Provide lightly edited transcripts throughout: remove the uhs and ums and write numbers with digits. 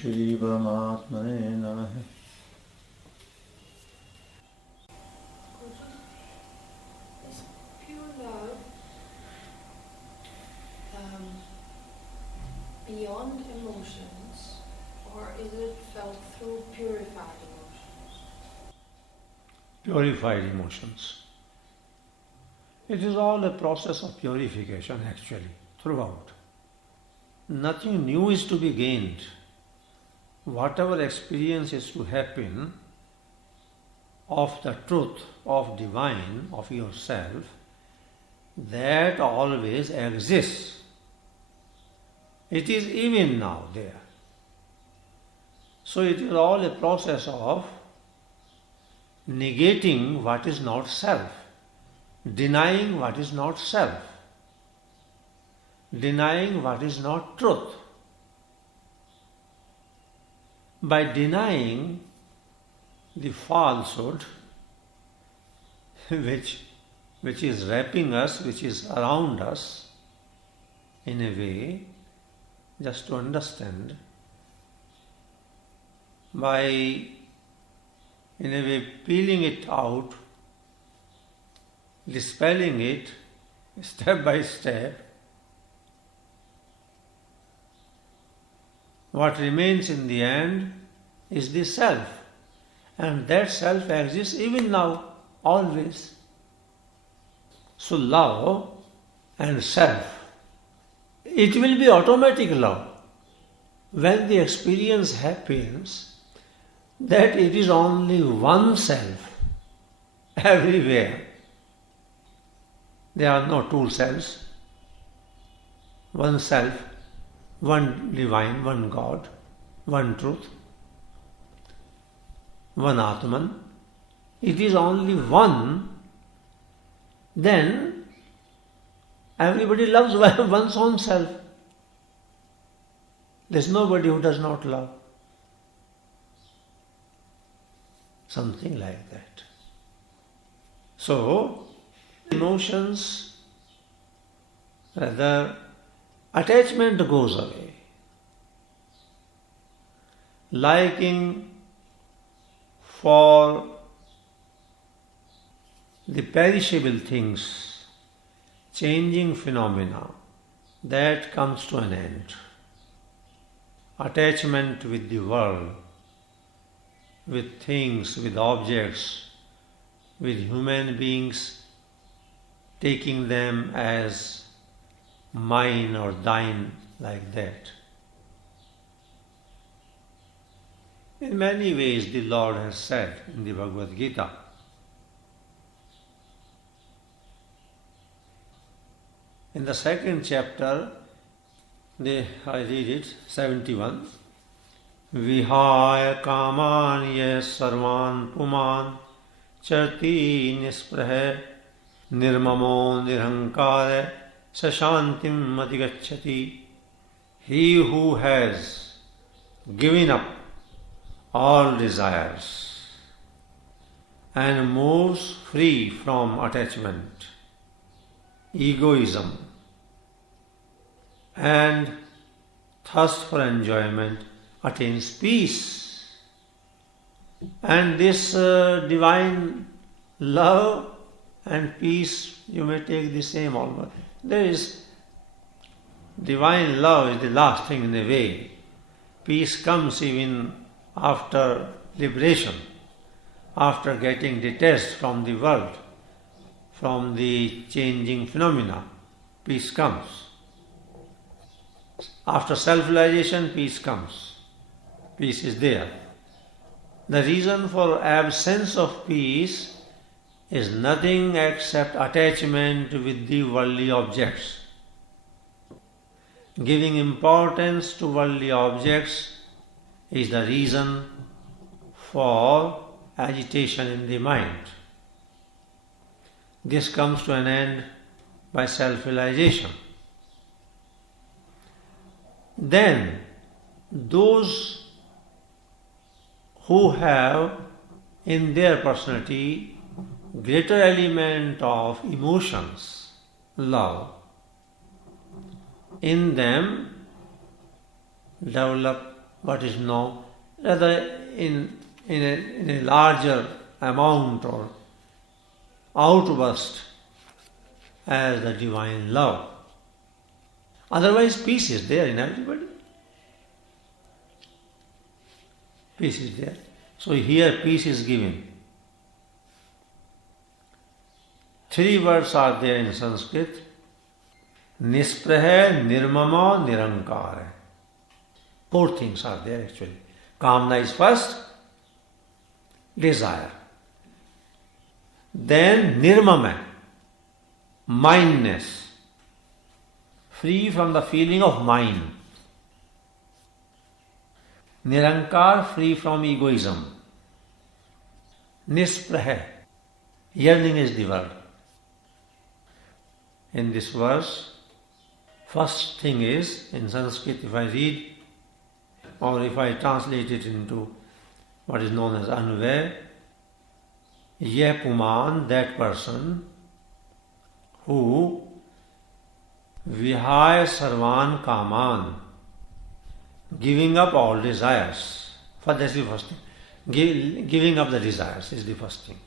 Shri Paramatmane Namaha. Is pure love beyond emotions, or is it felt through purified emotions? Purified emotions. It is all a process of purification actually, throughout. Nothing new is to be gained. Whatever experience is to happen of the truth, of divine, of yourself, that always exists. It is even now there. So it is all a process of negating what is not self, denying what is not self, denying what is not truth. By denying the falsehood which is wrapping us, which is around us, in a way, just to understand, by in a way peeling it out, dispelling it step by step, what remains in the end is the self, and that self exists even now, always. So love and self, it will be automatic love when the experience happens that it is only one self everywhere. There are no two selves. One self, one divine, one God, one truth, one Atman. It is only one. Then everybody loves one's own self. There's nobody who does not love. Something like that. So, emotions, rather, attachment goes away. Liking for the perishable things, changing phenomena, that comes to an end. Attachment with the world, with things, with objects, with human beings, taking them as mine or thine, like that. In many ways, the Lord has said in the Bhagavad Gita, in the second chapter, I read it, 71, Vihaya kamaniya sarvan puman charti nisprahe nirmamo nirhankare sashantim adhigacchati. He who has given up all desires and moves free from attachment, egoism, and thirst for enjoyment, attains peace. And this divine love and peace, you may take the same almost. There is divine love is the last thing in a way. Peace comes even after liberation, after getting detached from the world, from the changing phenomena. Peace comes. After self-realization, peace comes. Peace is there. The reason for absence of peace is nothing except attachment with the worldly objects. Giving importance to worldly objects is the reason for agitation in the mind. This comes to an end by self-realization. Then, those who have in their personality greater element of emotions, love, in them develop what is known, rather in a larger amount or outburst as the divine love. Otherwise, peace is there in everybody. Peace is there. So here peace is given. 3 words are there in Sanskrit. Nispraha, Nirmama, Nirankara. 4 things are there actually. Kamna is first, desire. Then Nirmama, mindness, free from the feeling of mind. Nirankar, free from egoism. Nispraha, yearning is the word. In this verse, first thing is, in Sanskrit, if I read or if I translate it into what is known as Anvay, Yeh Puman, that person who Vihaya Sarvan Kaman, giving up all desires. That's the first thing. Giving up the desires is the first thing.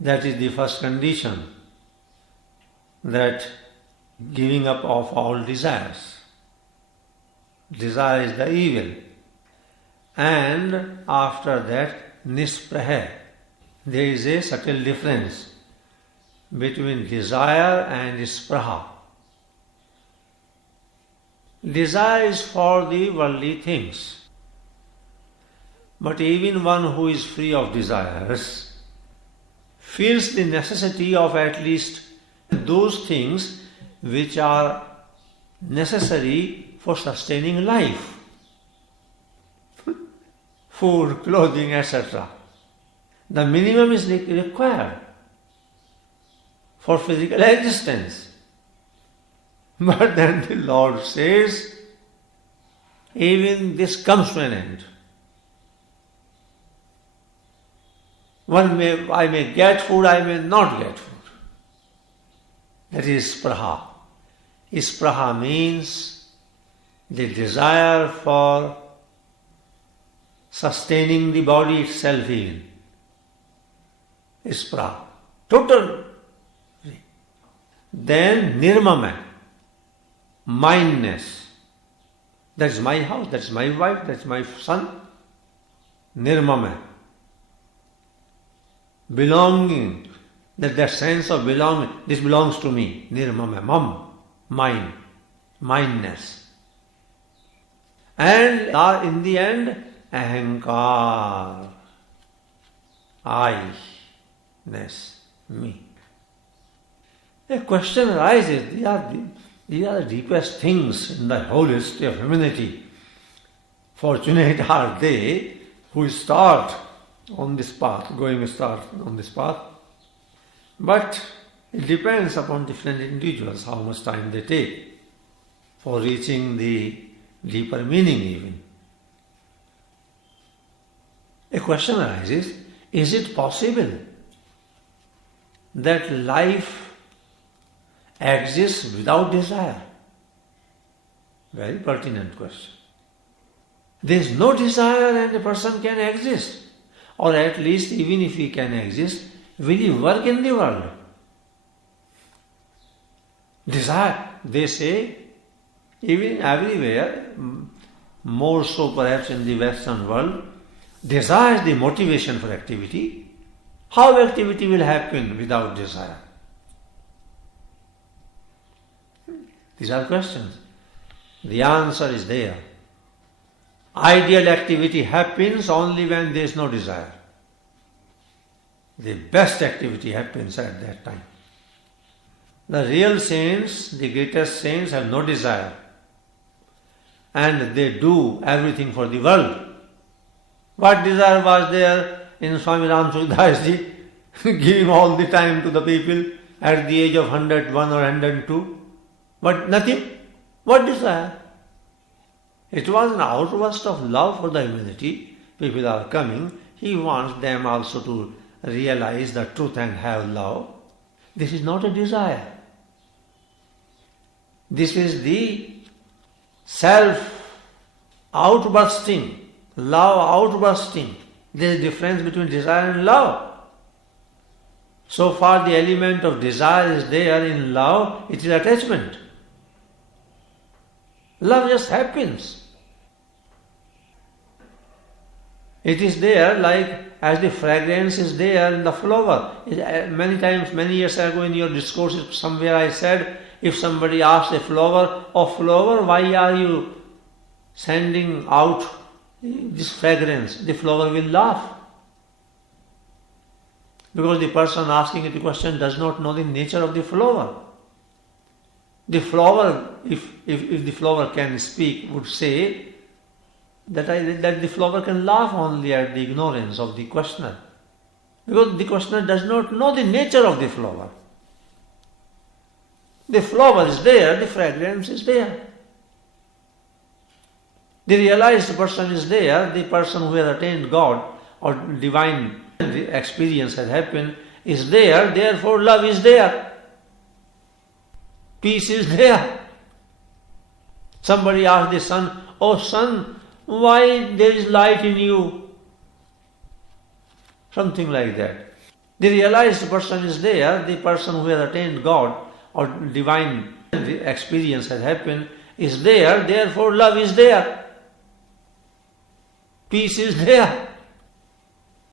That is the first condition, that giving up of all desires. Desire is the evil. And after that, nispraha. There is a subtle difference between desire and spraha. Desire is for the worldly things. But even one who is free of desires feels the necessity of at least those things which are necessary for sustaining life. Food, clothing, etc. The minimum is required for physical existence. But then the Lord says, even this comes to an end. I may get food, I may not get food. That is spraha. Spraha means the desire for sustaining the body itself even. Spraha. Total. Then nirmama. Mindness. That's my house, that's my wife, that's my son. Nirmama. Belonging, that sense of belonging, this belongs to me. Nirmama, mind, mindness. And in the end, ahankar, I-ness, me. A question arises, these are the deepest things in the whole history of humanity. Fortunate are they who start on this path, But it depends upon different individuals how much time they take for reaching the deeper meaning even. A question arises, is it possible that life exists without desire? Very pertinent question. There is no desire and a person can exist. Or at least even if he can exist, will he work in the world? Desire, they say, even everywhere, more so perhaps in the Western world, desire is the motivation for activity. How activity will happen without desire? These are questions. The answer is there. Ideal activity happens only when there is no desire. The best activity happens at that time. The real saints, the greatest saints, have no desire. And they do everything for the world. What desire was there in Swami Ram Suridas ji? Giving all the time to the people at the age of 101 or 102. But nothing. What desire? It was an outburst of love for the humanity. People are coming. He wants them also to realize the truth and have love. This is not a desire. This is the self outbursting, love outbursting. There is a difference between desire and love. So far the element of desire is there in love, it is attachment. Love just happens. It is there like as the fragrance is there in the flower. Many times, many years ago in your discourses somewhere I said, if somebody asks a flower, "Oh flower, why are you sending out this fragrance?" The flower will laugh. Because the person asking the question does not know the nature of the flower. The flower, if the flower can speak, would say that the flower can laugh only at the ignorance of the questioner. Because the questioner does not know the nature of the flower. The flower is there, the fragrance is there. The realized person is there, the person who has attained God or divine experience has happened is there, therefore love is there. Peace is there. Somebody asked the sun, "Oh sun, why there is light in you?" Something like that. The realized person is there, the person who has attained God or divine experience has happened is there, therefore love is there. Peace is there.